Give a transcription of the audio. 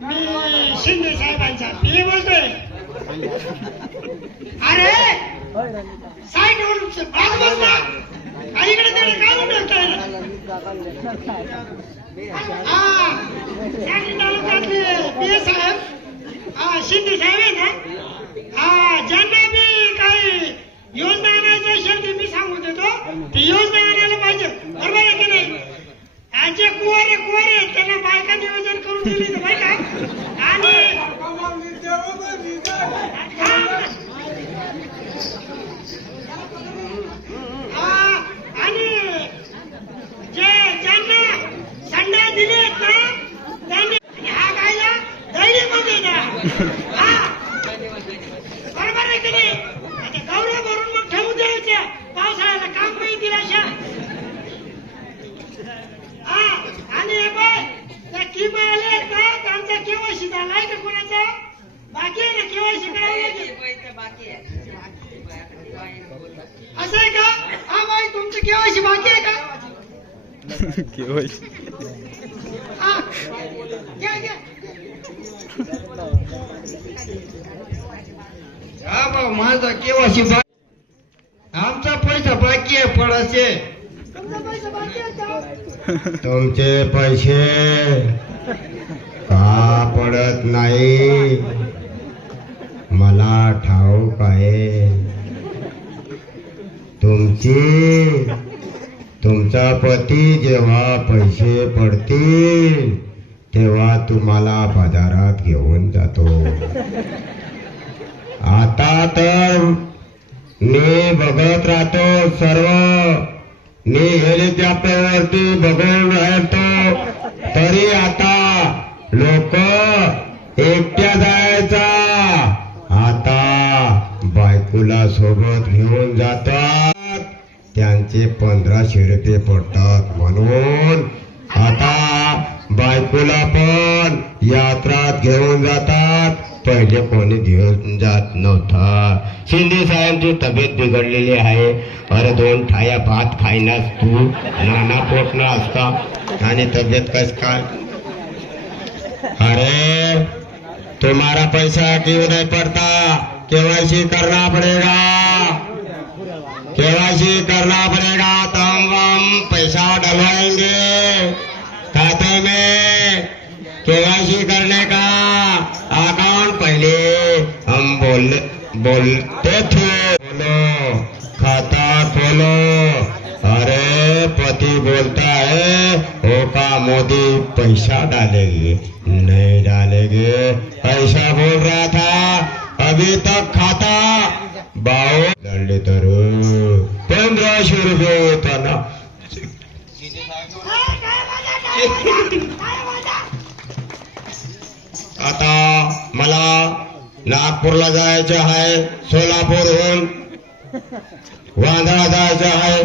मी शिंदे साहेबांचा पी बोलतोय. अरे! साईड वरून इकडे तिकडे काय म्हणतोय? हा तालुक्यातले पी साहेब. हा शिंदे साहेब आहे ना? हा ज्यांना मी काही योजना आणायची असेल मी सांगून देतो. ती योजना आणायला पाहिजे. बरोबर आहे की नाही? आणि जे कुवारे कुवारे त्यांना बायका नियोजन करून दिली तर बायका आणि हा, आणि जे ज्यांना संडा दिले ना त्यांनी ह्या गायला दैली पण देणार हा बरोबर आहे की नाही? आता गवऱ्या भरून मग ठेवून द्यायच्या पावसाळ्याला काम नाही दिला अशा हा आणि हे बघ त्या किमा आले ना त्यांचा केवायसी झालाय का कोणाचा? बाकी आहे ना केवायसी करावं लागेल असं आहे का? हा बाई तुमचं केवायसी बाकी आहे का? हा. घ्या घ्या. हा भाऊ माझा केव्हाशी आमचा पैसा बाकी आहे फळाचे. आहे तुमचे पैसे का पडत नाही? मला ठाऊक आहे. तुमची तुमचा पती जेव्हा पैसे पडतील तेव्हा तुम्हाला बाजारात घेऊन जातो. आता तर मी बघत राहतो सर्व. मी हेलिकॉप्टरवरती बघून राहतो. तरी आता लोक एकट्या जायचा. आता बायकोला सोबत घेऊन जातात. त्यांचे पंधराशे रुपये पडतात म्हणून आता बायकोला पण यात्रात घेऊन जातात. पहिले कोणी घेऊन जात नव्हता. शिंदे साहेबची तब्येत बिघडलेली आहे. अरे दोन ठाया भात खायनास तू. नाना पोटणार असता. आणि तब्येत कस काय? अरे तुम्हारा पैसा क्यों नहीं पड़ता. केवायसी करना पड़ेगा? केवायसी करना पड़ेगा? तो हम पैसा डलवाएंगे. खाते में केवाईसी करने का अकाउंट पहले? हम बोल बोलते थे. बोलो खाता खोलो. अरे पति बोलता है वो का मोदी? पैसा डालेंगे? नहीं डालेंगे. पैसा बोल रहा था अभी तक खाता. बाओ दंडे तर पंधराशे रुपये होता ना हा, काय वाजा, काय वाजा, काय वाजा? आता मला नागपूरला जायचं आहे सोलापूरहून वांधा जायचं आहे.